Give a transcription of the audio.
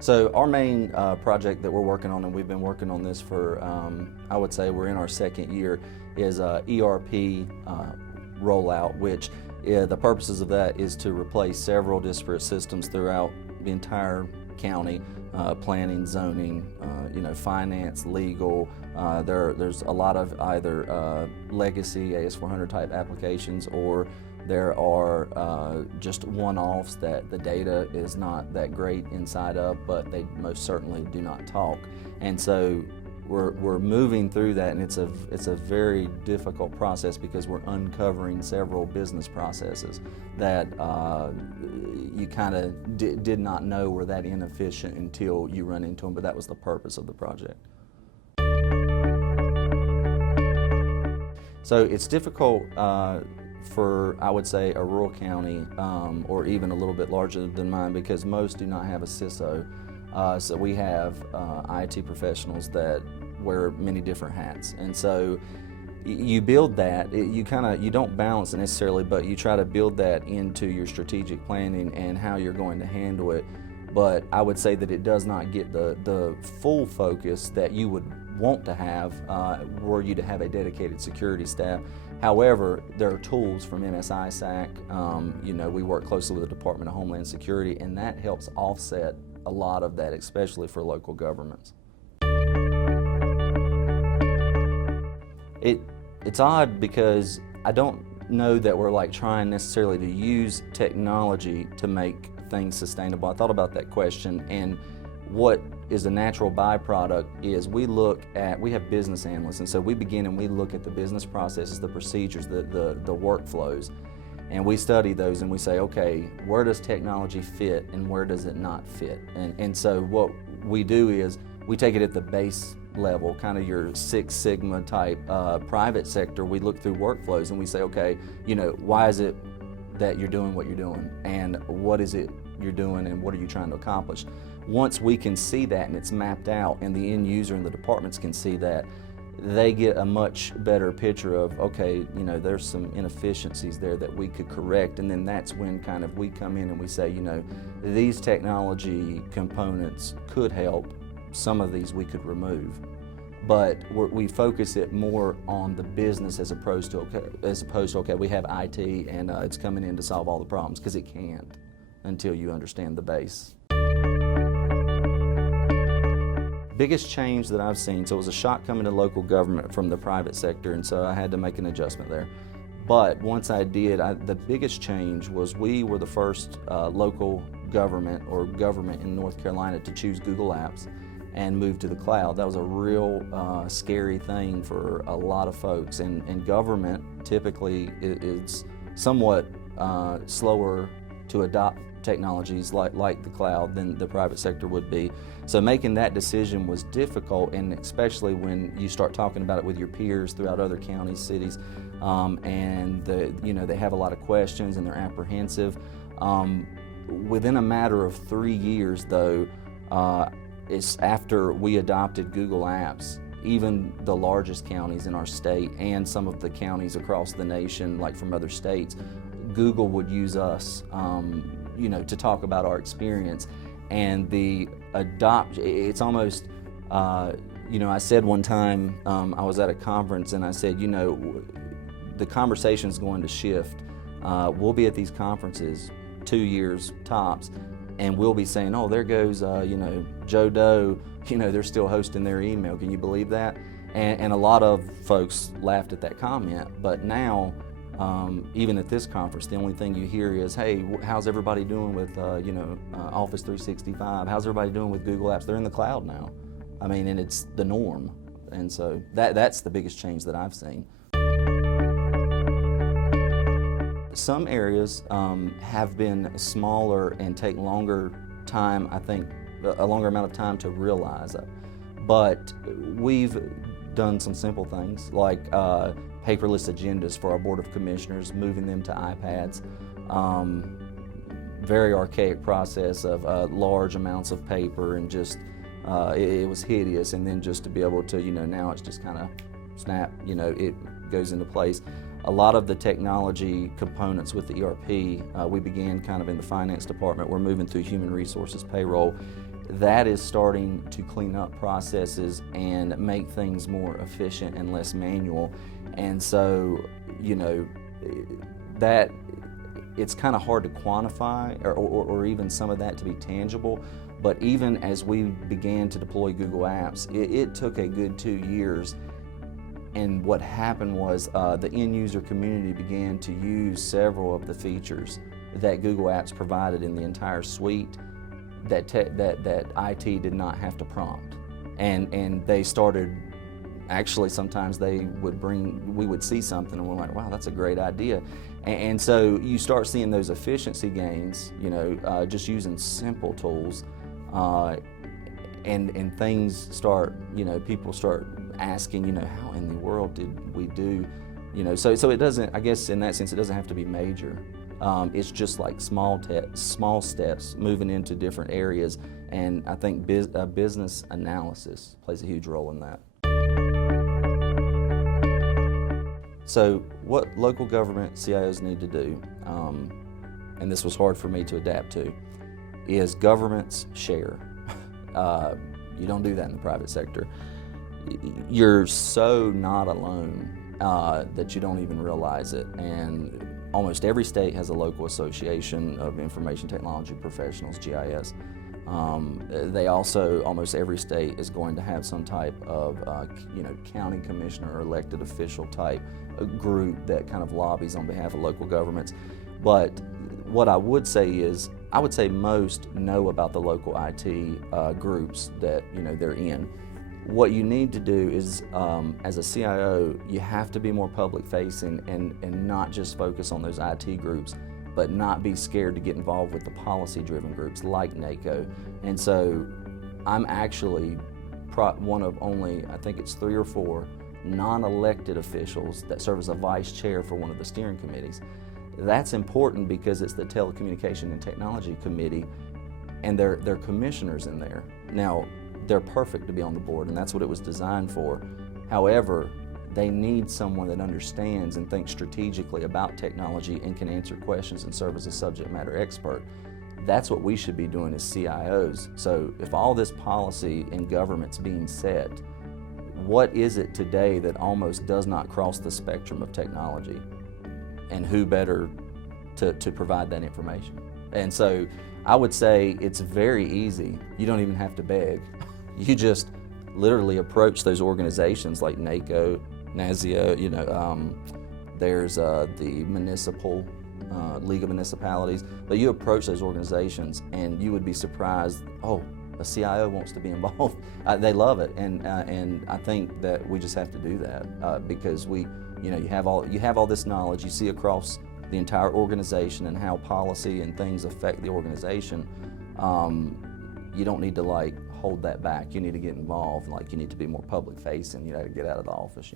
So our main project that we're working on, and we've been working on this for, I would say we're in our second year, is ERP rollout, which the purposes of that is to replace several disparate systems throughout the entire county, planning, zoning, finance, legal. There's a lot of either legacy AS400 type applications, or there are just one-offs that the data is not that great inside of, but they most certainly do not talk. And so we're moving through that, and it's a very difficult process because we're uncovering several business processes that you kind of did not know were that inefficient until you run into them, but that was the purpose of the project. So it's difficult for, I would say, a rural county or even a little bit larger than mine, because most do not have a CISO. So we have IT professionals that wear many different hats, and so you build that. You don't balance it necessarily, but you try to build that into your strategic planning and how you're going to handle it. But I would say that it does not get the full focus that you would want to have were you to have a dedicated security staff. However, there are tools from MSISAC. We work closely with the Department of Homeland Security, and that helps offset a lot of that, especially for local governments. It's odd because I don't know that we're like trying necessarily to use technology to make things sustainable. I thought about that question, and what is a natural byproduct is we have business analysts, and so we begin and we look at the business processes, the procedures, the workflows, and we study those and we say, okay, where does technology fit and where does it not fit? And so what we do is we take it at the base level, kind of your Six Sigma type private sector. We look through workflows and we say, okay, why is it that you're doing what you're doing, and what is it you're doing, and what are you trying to accomplish? Once we can see that and it's mapped out, and the end user and the departments can see that, they get a much better picture of, okay, there's some inefficiencies there that we could correct, and then that's when kind of we come in and we say, these technology components could help, some of these we could remove. But we focus it more on the business as opposed to, okay, we have IT and it's coming in to solve all the problems, because it can't until you understand the base. Biggest change that I've seen, so it was a shock coming to local government from the private sector, and so I had to make an adjustment there. But once I did, the biggest change was we were the first local government or government in North Carolina to choose Google Apps and move to the cloud. That was a real scary thing for a lot of folks, and government typically is somewhat slower to adopt technologies like the cloud than the private sector would be. So making that decision was difficult, and especially when you start talking about it with your peers throughout other counties, cities, and they have a lot of questions and they're apprehensive. Within a matter of 3 years, though, it's after we adopted Google Apps, even the largest counties in our state and some of the counties across the nation, like from other states, Google would use us to talk about our experience. And the it's almost, I said one time, I was at a conference and I said, the conversation's going to shift. We'll be at these conferences 2 years tops, and we'll be saying, oh, there goes, Joe Doe, they're still hosting their email. Can you believe that? And a lot of folks laughed at that comment, but now, even at this conference, the only thing you hear is, hey, how's everybody doing with Office 365? How's everybody doing with Google Apps? They're in the cloud now. And it's the norm. And so that's the biggest change that I've seen. Some areas have been smaller and take longer time, I think, a longer amount of time to realize it. But we've done some simple things like paperless agendas for our Board of Commissioners, moving them to iPads. Very archaic process of large amounts of paper, and just it was hideous. And then just to be able to, now it's just kind of snap, it goes into place. A lot of the technology components with the ERP, we began kind of in the finance department. We're moving through human resources, payroll. that is starting to clean up processes and make things more efficient and less manual. And so, that it's kind of hard to quantify or even some of that to be tangible. But even as we began to deploy Google Apps, it took a good 2 years. And what happened was the end user community began to use several of the features that Google Apps provided in the entire suite that IT did not have to prompt. And they started, actually sometimes we would see something and we're like, wow, that's a great idea. And so you start seeing those efficiency gains, just using simple tools, and things start, people start asking, how in the world did we do, so it doesn't, I guess in that sense, it doesn't have to be major. It's just like small steps moving into different areas, and I think business analysis plays a huge role in that. So what local government CIOs need to do, and this was hard for me to adapt to, is governments share. You don't do that in the private sector. You're so not alone that you don't even realize it. And almost every state has a local association of information technology professionals, GIS. They also, almost every state is going to have some type of county commissioner or elected official type group that kind of lobbies on behalf of local governments. But what I would say is, I would say most know about the local IT groups that they're in. What you need to do is, as a CIO, you have to be more public facing and not just focus on those IT groups, but not be scared to get involved with the policy-driven groups like NACO. And so I'm actually one of only, I think it's 3 or 4 non-elected officials that serve as a vice chair for one of the steering committees. That's important because it's the Telecommunication and Technology Committee, and they're commissioners in there. Now, they're perfect to be on the board, and that's what it was designed for. However, they need someone that understands and thinks strategically about technology and can answer questions and serve as a subject matter expert. That's what we should be doing as CIOs. So if all this policy in government's being set, what is it today that almost does not cross the spectrum of technology? And who better to provide that information? And so I would say it's very easy. You don't even have to beg. You just literally approach those organizations like NACO, NASCIO, there's the municipal League of Municipalities, but you approach those organizations and you would be surprised, oh, a CIO wants to be involved. They love it, and I think that we just have to do that because you have all this knowledge, you see across the entire organization and how policy and things affect the organization. You don't need to hold that back. You need to get involved. You need to be more public facing. You got to get out of the office.